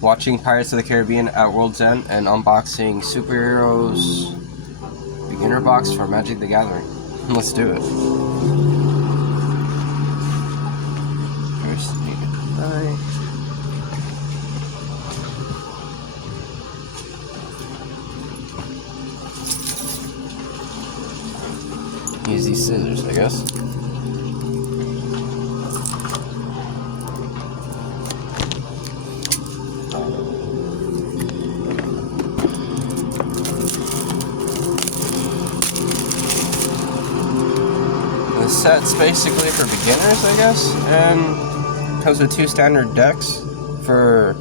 watching Pirates of the Caribbean at World's End and unboxing Superheroes beginner box for Magic the Gathering. Let's do it. First, need a knife. Use these scissors, I guess. The set's basically for beginners, I guess, and comes with 2 standard decks for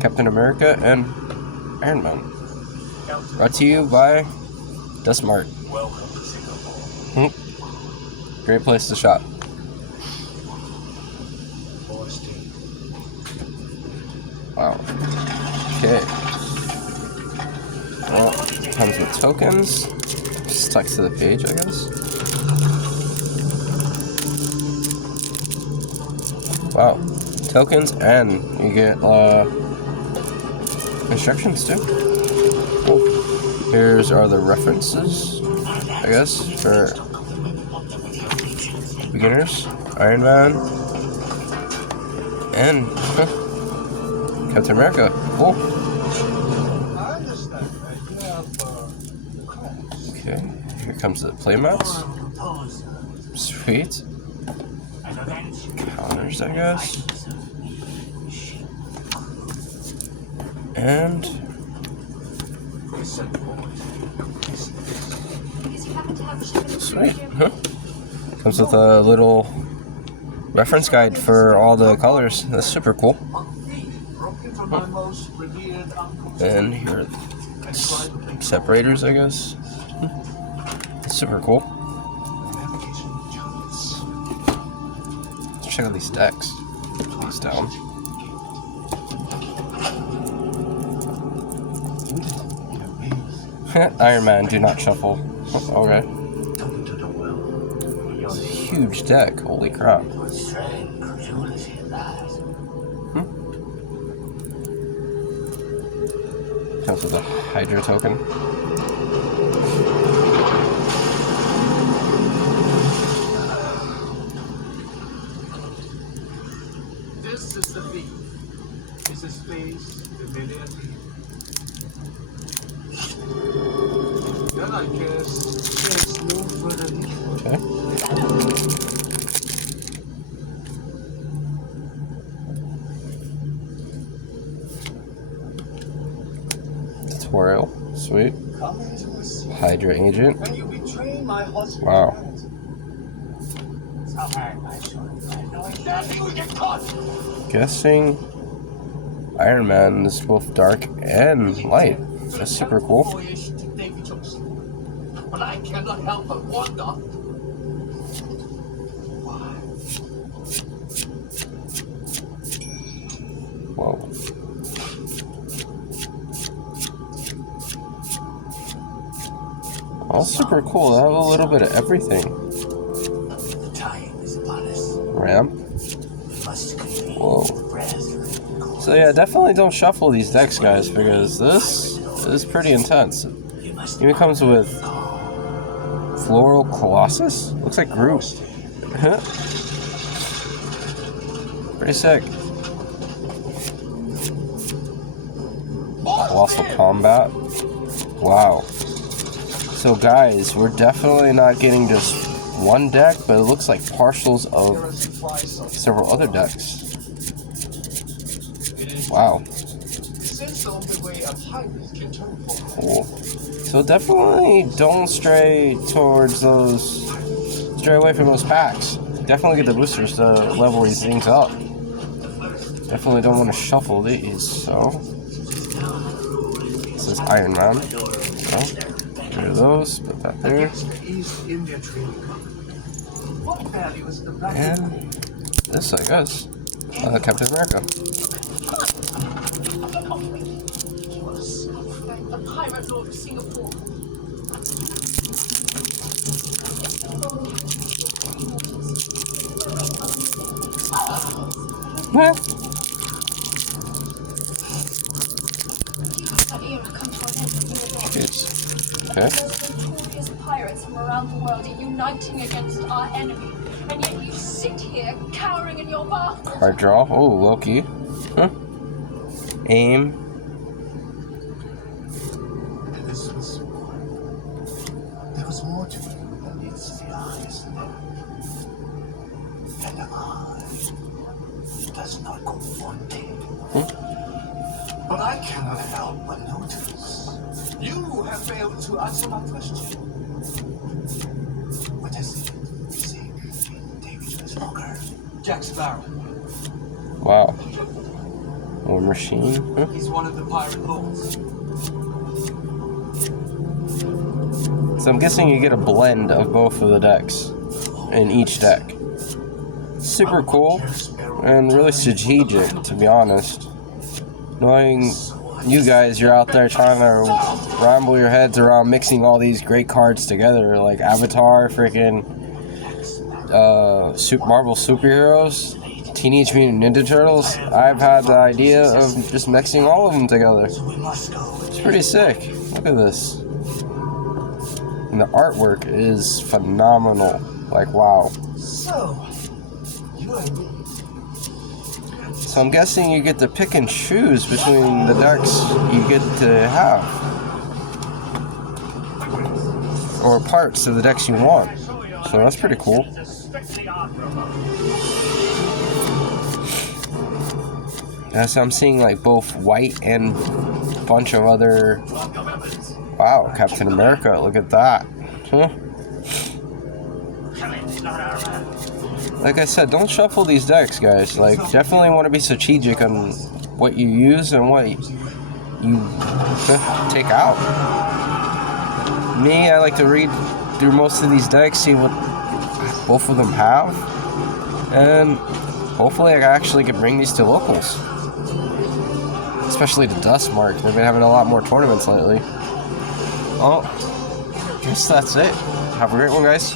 Captain America and Iron Man. Brought to you by Dustmart. Great place to shop. Wow. Okay. Well, comes with tokens. Stuck to the page, I guess. Wow. Tokens, and you get instructions too. Cool. Here's are the references, I guess, for beginners. Iron Man and Captain America. Cool. Okay, here comes the playmats. Sweet. Counters, I guess. And sweet. Huh? Comes with a little reference guide for all the colors. That's super cool. And here are separators, I guess. That's super cool. Let's check out these decks. Put these down. Iron Man, do not shuffle. Alright. Huge deck, holy crap. Comes with a Hydra token. This is the beat. This is space, the million beat. Then I guess there's no further need. Okay. Tutorial, sweet. Hydra agent. Wow. Guessing Iron Man is both dark and light. That's super cool. But I cannot help but wonder. Whoa. All super cool. They have a little bit of everything. Ramp. Whoa. So yeah, definitely don't shuffle these decks, guys, because this is pretty intense. It even comes with Floral Colossus? Looks like Groot. Pretty sick. Colossal Combat. Wow. So guys, we're definitely not getting just one deck, but it looks like partials of several other decks. Wow. Cool. So definitely don't stray towards those, stray away from those packs. Definitely get the boosters to level these things up. Definitely don't want to shuffle these, so. This is Iron Man. So, get rid of those, put that there. And this, I guess, Captain America. The Pirate Lord of Singapore. What? that era come to an end with your death. Jeez. The Okay. most notorious pirates from around the world are uniting against our enemy, and yet you sit here cowering in your bathroom. Card draw. Oh, Loki. Huh. Aim. This was more. There was more to it than meets the eye, isn't there? And the eye does not go wanting. But I cannot help but notice you have failed to answer my question. What does it seek in David Walker? Jack Sparrow. Wow. War Machine. Huh. He's one of the pirate lords. So I'm guessing you get a blend of both of the decks in each deck. Super cool and really strategic, to be honest. Knowing you guys, you're out there trying to ramble your heads around mixing all these great cards together, like Avatar, freaking Marvel superheroes, Teenage Mutant Ninja Turtles. I've had the idea of just mixing all of them together. It's pretty sick. Look at this. And the artwork is phenomenal. Like, wow. So, you and me. So I'm guessing you get to pick and choose between the decks you get to have. Or parts of the decks you want. So that's pretty cool. Yes, I'm seeing like both white and a bunch of other... Wow, Captain America, look at that. Huh. Like I said, don't shuffle these decks, guys. Like, definitely want to be strategic on what you use and what you take out. Me, I like to read through most of these decks, see what both of them have, and hopefully I actually can bring these to locals. Especially the Dustmark. They've been having a lot more tournaments lately. Oh, guess that's it. Have a great one, guys.